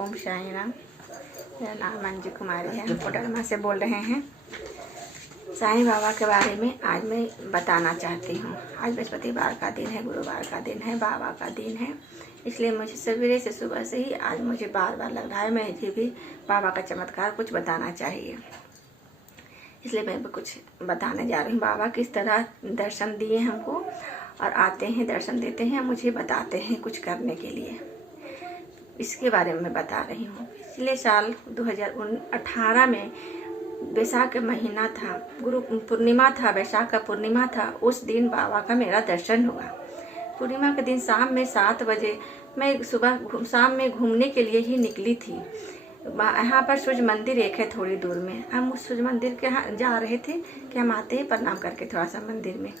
ओम साई राम। मेरा नाम मंजू कुमारी है, हम कोडरमा से बोल रहे हैं। साईं बाबा के बारे में आज मैं बताना चाहती हूँ। आज बृहस्पतिवार का दिन है, गुरुवार का दिन है, बाबा का दिन है, इसलिए मुझे सवेरे से सुबह से ही आज मुझे बार बार लग रहा है मुझे भी बाबा का चमत्कार कुछ बताना चाहिए, इसलिए मैं कुछ बताने जा रही हूँ। बाबा किस तरह दर्शन दिए हमको और आते हैं, दर्शन देते हैं, मुझे बताते हैं कुछ करने के लिए, इसके बारे में बता रही हूँ। पिछले साल 2018 में वैशाख का महीना था, गुरु पूर्णिमा था, वैशाख का पूर्णिमा था। उस दिन बाबा का मेरा दर्शन हुआ। पूर्णिमा के दिन शाम में 7 बजे मैं सुबह शाम में घूमने के लिए ही निकली थी। यहाँ पर सूर्य मंदिर एक है थोड़ी दूर में, हम उस सूर्य मंदिर के यहाँ जा रहे थे कि हम आते हैं प्रणाम करके थोड़ा सा मंदिर में।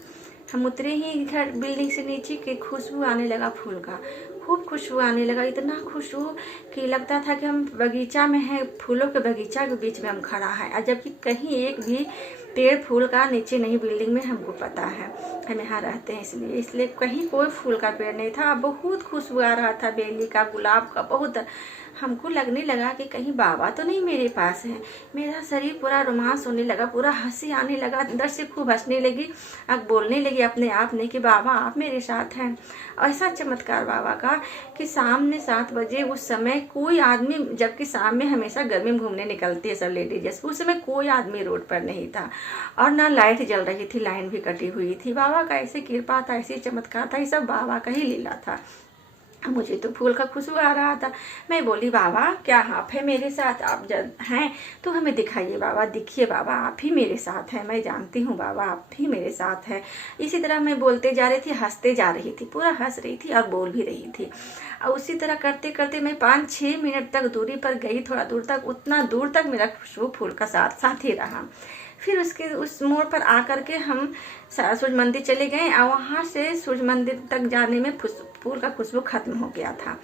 हम उतरे ही घर बिल्डिंग से नीचे के खुशबू आने लगा फूल का, खूब खुशबू आने लगा, इतना खुशबू कि लगता था कि हम बगीचा में हैं, फूलों के बगीचा के बीच में हम खड़ा है। और जबकि कहीं एक भी पेड़ फूल का नीचे नहीं बिल्डिंग में, हमको पता है, हम यहाँ रहते हैं इसलिए कहीं कोई फूल का पेड़ नहीं था। बहुत खुशबू आ रहा था, बेली का, गुलाब का, बहुत। हमको लगने लगा कि कहीं बाबा तो नहीं मेरे पास है। मेरा शरीर पूरा रोमांस होने लगा, पूरा हंसी आने लगा, अंदर से खूब हंसने लगी, अब बोलने लगी अपने आप ने कि बाबा आप मेरे साथ हैं। ऐसा चमत्कार बाबा का कि शाम में 7 बजे उस समय कोई आदमी, जबकि शाम में हमेशा गर्मी में घूमने निकलती है सब लेडीज, जैसे उस समय कोई आदमी रोड पर नहीं था और ना लाइट जल रही थी, लाइन भी कटी हुई थी। बाबा का ऐसे कृपा था, ऐसे चमत्कार था, ये सब बाबा का ही लीला था। मुझे तो फूल का खुशबू आ रहा था। मैं बोली बाबा क्या आप है मेरे साथ, आप जब हैं तो हमें दिखाइए बाबा, दिखिए बाबा आप ही मेरे साथ हैं, मैं जानती हूँ बाबा आप ही मेरे साथ हैं। इसी तरह मैं बोलते जा रही थी, हंसते जा रही थी, पूरा हंस रही थी और बोल भी रही थी। और उसी तरह करते करते मैं 5-6 मिनट तक दूरी पर गई, थोड़ा दूर तक, उतना दूर तक मेरा खुशबू फूल का साथ ही रहा। फिर उसके उस मोड़ पर आकर के हम सूर्य मंदिर चले गए और वहाँ से सूर्य मंदिर तक जाने में फूल का खुशबू खत्म हो गया था।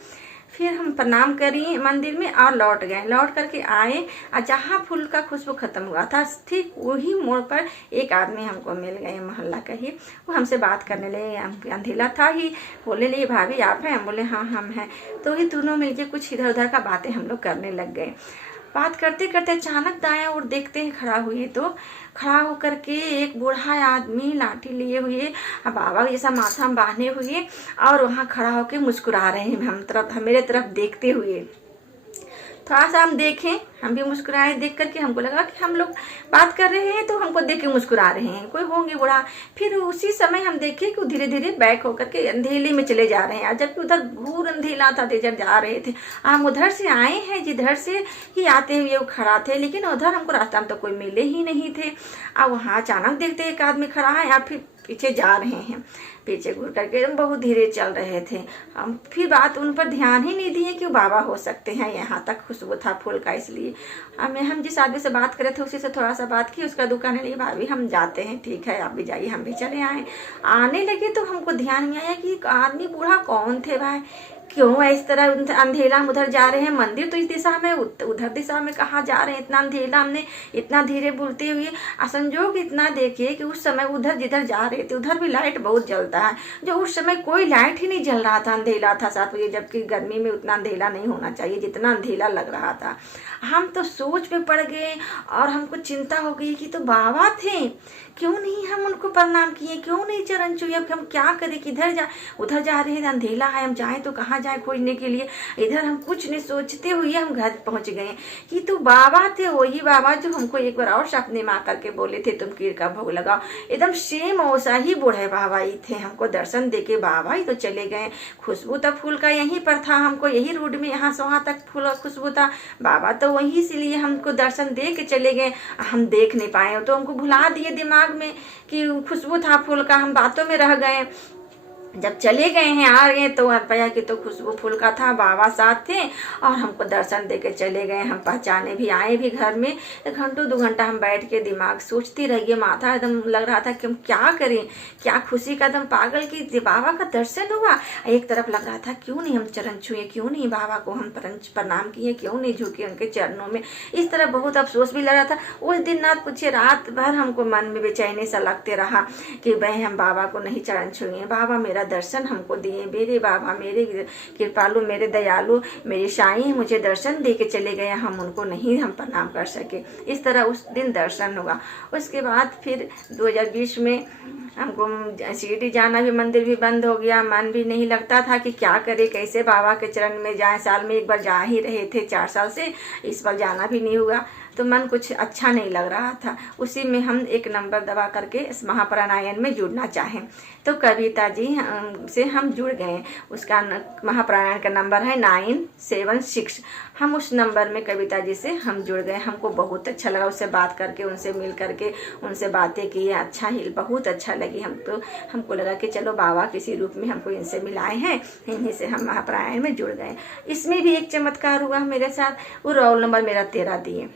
फिर हम प्रणाम करी मंदिर में और लौट गए। लौट करके आए और जहाँ फूल का खुशबू खत्म हुआ था ठीक वही मोड़ पर एक आदमी हमको मिल गए, मोहल्ला का ही। वो हमसे बात करने लगे, अंधेला था ही, बोले ले भाभी आप हैं? हम बोले हाँ हम हैं। तो ही दोनों मिलके कुछ इधर उधर का बातें हम लोग करने लग गए। बात करते करते अचानक दाएं और देखते हैं खड़ा हुए, तो खड़ा होकर के एक बूढ़ा आदमी लाठी लिए हुए, बाबा जैसा माथा बांधे हुए और वहाँ खड़ा होकर मुस्कुरा रहे हैं मेरे तरफ देखते हुए। थोड़ा सा हम देखें, हम भी मुस्कुराए, देख करके हमको लगा कि हम लोग बात कर रहे हैं तो हमको देख के मुस्कुरा रहे हैं, कोई होंगे बूढ़ा। फिर उसी समय हम देखे कि धीरे धीरे बैक होकर के अंधेले में चले जा रहे हैं, जबकि उधर घूर अंधेला था, इधर जा रहे थे। हम उधर से आए हैं, जिधर से ही आते हुए वो खड़ा थे, लेकिन उधर हमको रास्ता में तो कोई मिले ही नहीं थे। अब वहाँ अचानक देखते एक आदमी खड़ा है, या फिर पीछे जा रहे हैं, पीछे घूर करके हम बहुत धीरे चल रहे थे। हम फिर बात उन पर ध्यान ही नहीं दिए कि वो बाबा हो सकते हैं, यहाँ तक खुशबू था फूल का, इसलिए हम जिस आदमी से बात करे थे उसी से थोड़ा सा बात की। उसका दुकान है, भाभी हम जाते हैं, ठीक है आप भी जाइए, हम भी चले आए। आने लगे तो हमको ध्यान में आया कि आदमी बूढ़ा कौन थे भाई, क्यों इस तरह अंधेला हम उधर जा रहे हैं, मंदिर तो इस दिशा में, उधर दिशा में कहाँ जा रहे हैं, इतना अंधेला। हमने इतना धीरे बोलते हुए असंजोग इतना देखिए कि उस समय उधर जिधर जा रहे थे उधर भी लाइट बहुत जलता है, जो उस समय कोई लाइट ही नहीं जल रहा था, अंधेला था 7 बजे, जबकि गर्मी में उतना अंधेला नहीं होना चाहिए जितना अंधेला लग रहा था। हम तो सोच में पड़ गए और हमको चिंता हो गई कि तो बाबा थे, क्यों नहीं हम उनको प्रणाम किए, क्यों नहीं चरण छुए, अब हम क्या करें, किधर जा, उधर जा रहे हैं अंधेला है, हम जाएं तो कहाँ जाएं खोजने के लिए। इधर हम कुछ नहीं सोचते हुए हम घर पहुंच गए कि तो बाबा थे, वही बाबा जो हमको एक बार और सपने में आकर के बोले थे तुम खीर का भोग लगाओ। एकदम सेम वैसा ही बूढ़े बाबा ही थे, हमको दर्शन दे के बाबा ही तो चले गए। खुशबू तो फूल का यहीं पर था, हमको यही रोड में यहाँ से वहाँ तक फूल खुशबू था, बाबा तो वहीं से लिए हमको दर्शन दे के चले गए। हम देख नहीं पाए तो हमको भुला दिए दिमाग में कि खुशबू था फूल का, हम बातों में रह गए। जब चले गए हैं आ रहे हैं तो पाया कि तो खुशबू फूल का था, बाबा साथ थे और हमको दर्शन देके चले गए। हम पहचाने भी, आए भी घर में। 1-2 घंटा हम बैठ के दिमाग सोचती रहिए, माथा एकदम लग रहा था कि हम क्या करें, क्या खुशी का एकदम पागल की बाबा का दर्शन हुआ। एक तरफ लग रहा था क्यों नहीं हम चरण छुए, क्यों नहीं बाबा को हम प्रणाम किए, क्यों नहीं झुके उनके चरणों में। इस तरह बहुत अफसोस भी लग रहा था। उस दिन ना पूछे, रात भर हमको मन में बेचैनी सा लगते रहा कि भाई हम बाबा को नहीं चरण छुए, बाबा मेरा दर्शन हमको दिए। मेरे बाबा, मेरे कृपालु, मेरे दयालु, मेरे साईं मुझे दर्शन दे के चले गए, हम उनको नहीं हम प्रणाम कर सके। इस तरह उस दिन दर्शन हुआ। उसके बाद फिर 2020 में हमको शिरडी जाना भी, मंदिर भी बंद हो गया, मन भी नहीं लगता था कि क्या करे, कैसे बाबा के चरण में जाएं। साल में एक बार जा ही रहे थे 4 साल से, इस बार जाना भी नहीं हुआ, तो मन कुछ अच्छा नहीं लग रहा था। उसी में हम एक नंबर दबा करके इस महाप्राणायन में जुड़ना चाहें, तो कविता जी से हम जुड़ गए। उसका महाप्राणायन का नंबर है 976। हम उस नंबर में कविता जी से हम जुड़ गए। हमको बहुत अच्छा लगा उससे बात करके, उनसे मिल करके, उनसे बातें की, अच्छा ही बहुत अच्छा लगी हमको। हमको लगा कि चलो बाबा किसी रूप में हमको इनसे मिलाए हैं, इन्हीं से हम महाप्राणायन में जुड़ गए। इसमें भी एक चमत्कार हुआ मेरे साथ। वो रोल नंबर मेरा 13 दिए।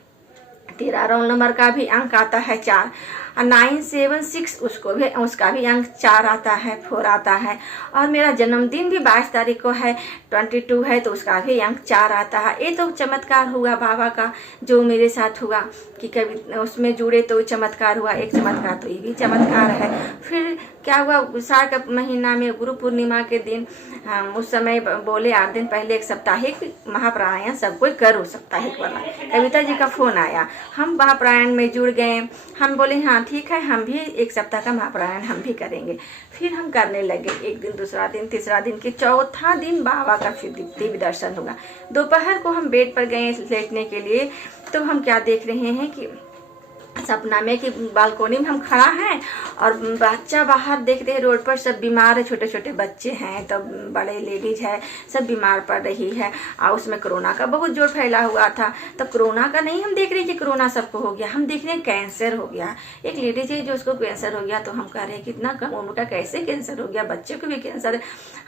13 रोल नंबर का भी अंक आता है 4, 976 उसका भी अंक 4 आता है, 4 आता है। और मेरा जन्मदिन भी 22 तारीख को है, 22 है, तो उसका भी अंक 4 आता है। ये तो चमत्कार हुआ बाबा का जो मेरे साथ हुआ कि कभी उसमें जुड़े तो चमत्कार हुआ। एक चमत्कार तो ये भी चमत्कार है। फिर क्या हुआ, विशाख का महीना में गुरु पूर्णिमा के दिन उस समय बोले 8 दिन पहले एक साप्ताहिक महाप्राणायाम सब कोई करो, साप्ताहिक वाला। कविता जी का फोन आया, हम महाप्राणायाम में जुड़ गए। हम बोले हाँ ठीक है, हम भी एक सप्ताह का महाप्राणायाम हम भी करेंगे। फिर हम करने लगे। एक दिन, दूसरा दिन, तीसरा दिन के चौथा दिन बाबा का फिर दिव्य दर्शन होगा। दोपहर को हम बेड पर गए लेटने के लिए, तो हम क्या देख रहे हैं कि सपना में कि बालकोनी में हम खड़ा हैं और बच्चा बाहर देख रहे हैं, रोड पर सब बीमार है, छोटे छोटे बच्चे हैं, तो बड़े लेडीज है, सब बीमार पड़ रही है। और उसमें कोरोना का बहुत जोर फैला हुआ था। तो कोरोना का नहीं हम देख रहे कि कोरोना सबको हो गया, हम देख रहे हैं कैंसर हो गया। एक लेडीज है जो उसको कैंसर हो गया, तो हम कह रहे हैं कितना कम उम्र का कैसे कैंसर हो गया, बच्चे को भी कैंसर है।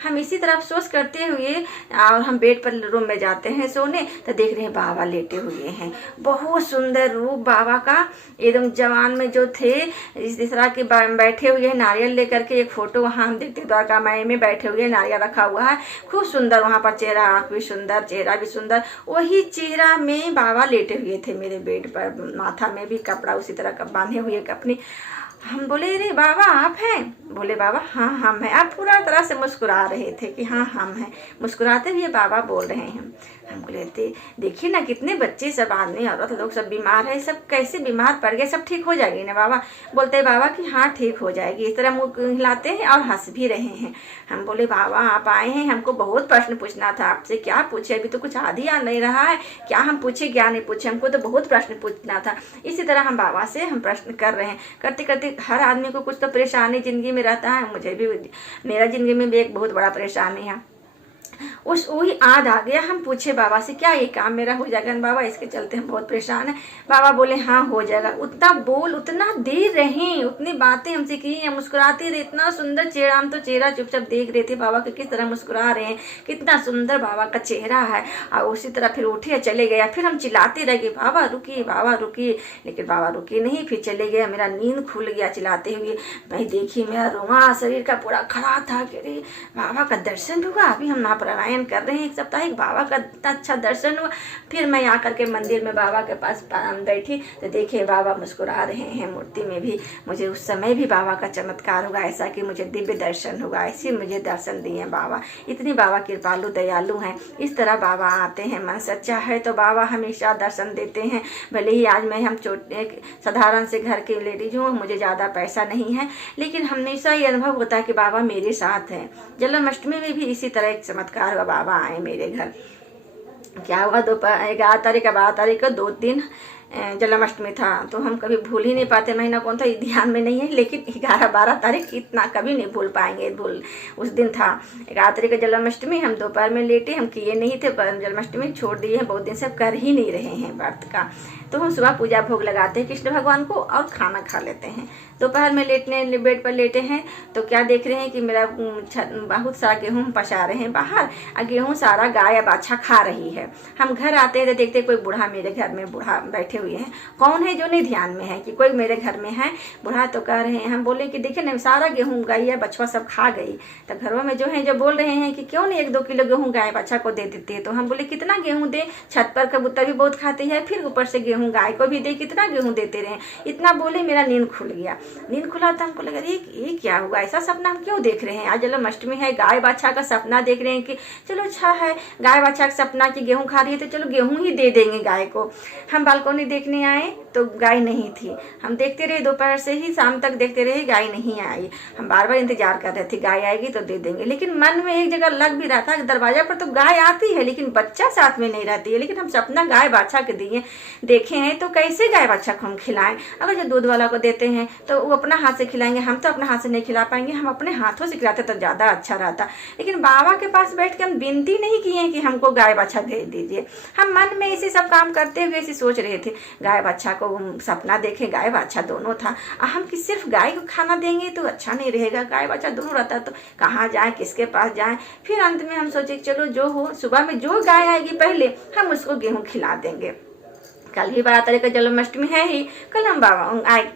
हम इसी तरह अफसोस करते हुए और हम बेड पर रूम में जाते हैं सोने, तो देख रहे हैं बाबा लेटे हुए हैं। बहुत सुंदर रूप बाबा का, एकदम जवान में जो थे इस तरह के बैठे हुए हैं, नारियल लेकर के। एक फोटो वहाँ हम देखते द्वारका माई में बैठे हुए, नारियल रखा हुआ है, खूब सुंदर वहाँ पर चेहरा, आँख भी सुंदर, चेहरा भी सुंदर। वही चेहरा में बाबा लेटे हुए थे मेरे बेड पर, माथा में भी कपड़ा उसी तरह का बांधे हुए अपनी। हम बोले अरे बाबा आप हैं? बोले बाबा हाँ हम हैं। आप पूरा तरह से मुस्कुरा रहे थे कि हाँ हम हैं, मुस्कुराते हुए बाबा बोल रहे हैं। हम बोले देखिए ना कितने बच्चे, सब आदमी औरत लोग सब बीमार है, सब कैसे बीमार पड़ गए, सब ठीक हो जाएगी ना बाबा? बोलते हैं बाबा कि हाँ ठीक हो जाएगी। इस तरह मुँह हिलाते हैं और हंस भी रहे हैं। हम बोले बाबा आप आए हैं, हमको बहुत प्रश्न पूछना था आपसे। क्या पूछे? अभी तो कुछ आदि आ नहीं रहा है, क्या हम पूछे क्या नहीं पूछे, हमको तो बहुत प्रश्न पूछना था। इसी तरह हम बाबा से हम प्रश्न कर रहे हैं। करते करते हर आदमी को कुछ तो परेशानी जिंदगी में रहता है, मुझे भी, मेरा जिंदगी में भी एक बहुत बड़ा परेशानी है। वही याद आ गया। हम पूछे बाबा से क्या ये काम मेरा हो जाएगा बाबा, इसके चलते हम बहुत परेशान हैं। बाबा बोले हाँ हो जाएगा। उतना बोल, उतना देर रहे, उतनी बातें हमसे की, हम मुस्कुराते रहे। इतना सुंदर चेहरा, हम तो चेहरा चुपचाप देख रहे थे बाबा के किस तरह मुस्कुरा रहे हैं, कितना सुंदर बाबा का चेहरा है। और उसी तरह फिर उठे चले गया। फिर हम चिल्लाते रह गए बाबा रुकिए, बाबा रुकिए, लेकिन बाबा रुके नहीं, फिर चले गए। मेरा नींद खुल गया चिल्लाते हुए। भाई देखिए मेरा रोआ शरीर का पूरा खड़ा था कि अरे बाबा का दर्शन हुआ, अभी हम महाप्राणायन कर रहे हैं एक साप्ताहिक, बाबा का इतना अच्छा दर्शन हुआ। फिर मैं आकर के मंदिर में बाबा के पास बैठी तो देखे बाबा मुस्कुरा रहे हैं मूर्ति में भी। मुझे उस समय भी बाबा का चमत्कार हुआ, ऐसा कि मुझे दिव्य दर्शन हुआ, ऐसे मुझे दर्शन दिए बाबा। इतनी बाबा कृपालु दयालु हैं। इस तरह बाबा आते हैं, मन सच्चा है तो बाबा हमेशा दर्शन देते हैं। भले ही आज मैं हम एक साधारण से घर के लेडीज हूँ, मुझे ज़्यादा पैसा नहीं है, लेकिन हमेशा ये अनुभव होता है कि बाबा मेरे साथ हैं। जन्माष्टमी में भी इसी तरह एक चमत्कार हुआ, बाबा आए मेरे घर। क्या हुआ, दोपहर 11 तारीख 12 तारीख को 2 दिन जन्माष्टमी था, तो हम कभी भूल ही नहीं पाते। महीना कौन था ये ध्यान में नहीं है, लेकिन 11-12 तारीख इतना कभी नहीं भूल पाएंगे। उस दिन था 11 तारीख का जन्माष्टमी। हम दोपहर में लेटे, हम किए नहीं थे जन्माष्टमी, छोड़ दिए हैं, बहुत दिन से कर ही नहीं रहे हैं व्रत का। तो हम सुबह पूजा भोग लगाते हैं कृष्ण भगवान को और खाना खा लेते हैं। दोपहर में लेटने बेड पर लेटे हैं तो क्या देख रहे हैं कि मेरा बहुत सारा गेहूँ पसा रहे हैं बाहर, और गेहूँ सारा गाय अब अच्छा खा रही है। हम घर आते हैं तो देखते कोई बूढ़ा मेरे घर में बूढ़ा बैठे हुए हैं। कौन है जो नहीं ध्यान में है कि कोई मेरे घर में है बूढ़ा, तो कह रहे हैं, हम बोले कि देखिए ना सारा गेहूँ गाय है बछवा सब खा गई। तो घरों में जो है जो बोल रहे हैं कि क्यों नहीं 1-2 किलो गेहूँ गाय बच्चा को दे देती है। तो हम बोले कितना गेहूँ दे, छत पर कबूतर भी बहुत खाती है, फिर ऊपर से गेहूँ गाय को भी दे, कितना गेहूँ देते रहे। इतना बोले मेरा नींद खुल गया। नींद खुला तो हमको लगा ये क्या हुआ, ऐसा सपना हम क्यों देख रहे हैं। आज जन्माष्टमी है, गाय बाछा का सपना देख रहे हैं कि चलो अच्छा है, गाय बाछा का सपना कि गेहूँ खा रही है तो चलो गेहूँ ही दे देंगे गाय को। हम बालकोनी देखने आए तो गाय नहीं थी। हम देखते रहे, दोपहर से ही शाम तक देखते रहे, गाय नहीं आई। हम बार बार इंतजार कर रहे थे गाय आएगी तो दे देंगे, लेकिन मन में एक जगह लग भी रहा था कि दरवाजा पर तो गाय आती है लेकिन बच्चा साथ में नहीं रहती है। लेकिन हम सपना गाय बाछा के दिए देखे हैं तो कैसे गाय बाछा को हम खिलाएं। अगर जो दूध वाला को देते हैं तो वो अपना हाथ से खिलाएंगे, हम तो अपना हाथ से नहीं खिला पाएंगे, हम अपने हाथों से खिलाते तो ज़्यादा अच्छा रहता। लेकिन बाबा के पास बैठ के हम विनती नहीं किए कि हमको गाय बाछा दे दीजिए। हम मन में इसी सब काम करते हुए ऐसे सोच रहे थे। गाय बाछा को सपना देखे, गाय बाछा दोनों था। हम कि सिर्फ गाय को खाना देंगे तो अच्छा नहीं रहेगा, गाय बाछा दोनों रहता तो कहाँ जाए, किसके पास जाए। फिर अंत में हम सोचे चलो जो हो, सुबह में जो गाय आएगी पहले हम उसको गेहूँ खिला देंगे। कल ही 12 तारीख का जन्माष्टमी है ही, कल हम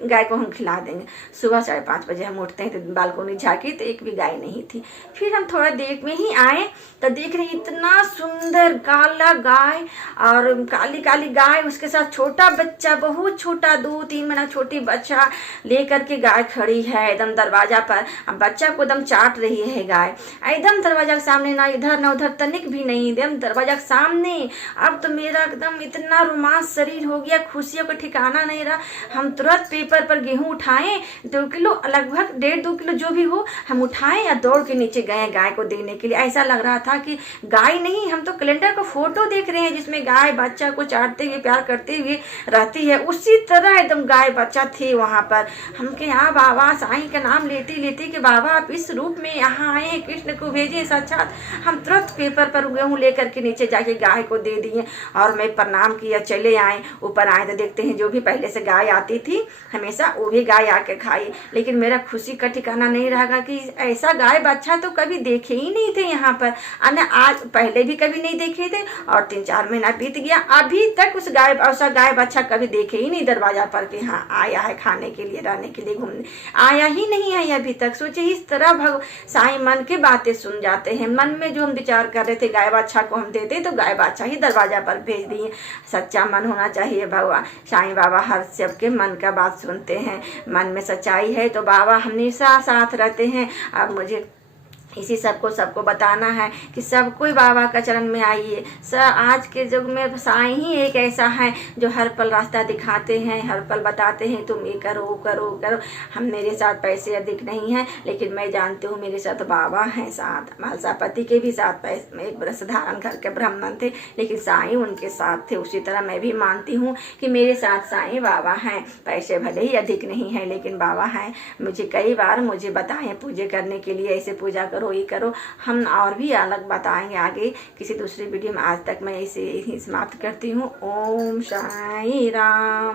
गाय को हम खिला देंगे। सुबह 5:30 बजे हम उठते हैं तो बालकोनी झाँकी तो एक भी गाय नहीं थी। फिर हम थोड़ा देर में ही आए तो देख रहे इतना सुंदर काला गाय और काली काली गाय, उसके साथ छोटा बच्चा, बहुत छोटा 2-3 महीना छोटी बच्चा लेकर के गाय खड़ी है एकदम दरवाजा पर। अब बच्चा को एकदम चाट रही है गाय, एकदम दरवाजा के सामने, ना इधर ना उधर तनिक भी नहीं, एकदम दरवाजा के सामने। अब तो मेरा एकदम इतना रोमांच शरीर हो गया, खुशियों का ठिकाना नहीं रहा। हम तुरंत पेपर पर गेहूं उठाएं, 2 किलो लगभग 1.5-2 किलो जो भी हो, हम उठाएं या दौड़ के नीचे गए गाय को देने के लिए। ऐसा लग रहा था कि गाय नहीं, हम तो कैलेंडर का फोटो देख रहे हैं जिसमें गाय बच्चा को चाटते हुए प्यार करते हुए रहती है, उसी तरह एकदम गाय बच्चा थे वहां पर। हम के यहाँ बाबा साईं का नाम लेते लेते कि बाबा आप इस रूप में यहाँ आए, कृष्ण को भेजे साक्षात। हम तुरंत पेपर पर गेहूं लेकर के नीचे जाके गाय को दे दिए और मैं प्रणाम किया, चले आए। ऊपर आए तो देखते हैं जो भी पहले से गाय आती थी हमेशा वो भी गाय आके खाई। लेकिन मेरा खुशी का ठिकाना नहीं रहेगा कि ऐसा गाय बच्चा तो कभी देखे ही नहीं थे यहाँ पर, आज पहले भी कभी नहीं देखे थे और 3-4 महीना बीत गया, अभी तक उस ऐसा गाय बच्चा कभी देखे ही नहीं दरवाजा पर कि हाँ आया है खाने के लिए, रहने के लिए, घूमने आया ही नहीं है अभी तक। सोचे इस तरह साईं मन की बातें सुन जाते हैं। मन में जो हम विचार कर रहे थे गाय बच्चा को हम देते तो गाय बच्चा ही दरवाजा पर भेज दिए। सच्चा मन होना चाहिए भगवान साईं बाबा हर सबके मन का बात सुनते हैं। मन में सच्चाई है तो बाबा हमेशा साथ रहते हैं। अब मुझे इसी सबको बताना है कि सब कोई बाबा का चरण में आइए। आज के युग में साईं ही एक ऐसा है जो हर पल रास्ता दिखाते हैं, हर पल बताते हैं तुम ये करो करो करो। हम मेरे साथ पैसे अधिक नहीं हैं लेकिन मैं जानती हूँ मेरे साथ बाबा हैं साथ। महलसापति के भी साथ पैसे, एक साधारण घर के ब्राह्मण थे लेकिन साईं उनके साथ थे। उसी तरह मैं भी मानती हूँ कि मेरे साथ साईं बाबा हैं। पैसे भले ही अधिक नहीं है लेकिन बाबा हैं। मुझे कई बार बताएं पूजा करने के लिए, ऐसे पूजा करो ये करो। हम और भी अलग बताएंगे आगे किसी दूसरी वीडियो में। आज तक मैं इसे समाप्त करती हूँ। ओम साईं राम।